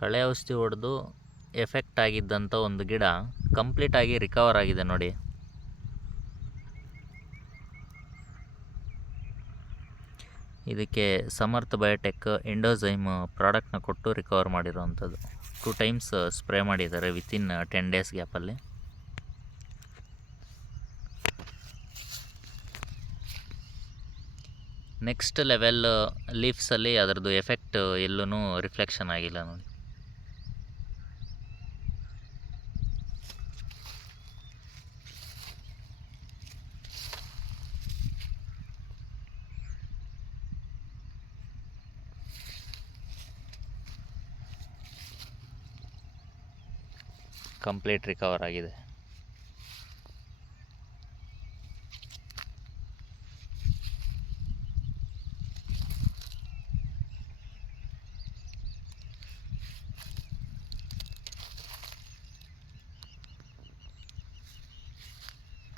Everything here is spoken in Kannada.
ಕಳೆ ಔಷಧಿ ಹೊಡೆದು ಎಫೆಕ್ಟ್ ಆಗಿದ್ದಂಥ ಒಂದು ಗಿಡ ಕಂಪ್ಲೀಟಾಗಿ ರಿಕವರ್ ಆಗಿದೆ ನೋಡಿ. ಇದಕ್ಕೆ ಸಮರ್ಥ ಬಯೋಟೆಕ್ ಎಂಡೋಸೈಮ್ ಪ್ರಾಡಕ್ಟ್ನ ಕೊಟ್ಟು ರಿಕವರ್ ಮಾಡಿರೋವಂಥದ್ದು. 2 ಟೈಮ್ಸ್ ಸ್ಪ್ರೇ ಮಾಡಿದ್ದಾರೆ ವಿತಿನ್ 10 ಡೇಸ್ ಗ್ಯಾಪಲ್ಲಿ. ನೆಕ್ಸ್ಟ್ ಲೆವೆಲ್ ಲೀವ್ಸಲ್ಲಿ ಅದರದ್ದು ಎಫೆಕ್ಟ್ ಎಲ್ಲೂ ರಿಫ್ಲೆಕ್ಷನ್ ಆಗಿಲ್ಲ ನೋಡಿ. ಕಂಪ್ಲೀಟ್ ರಿಕವರ್ ಆಗಿದೆ.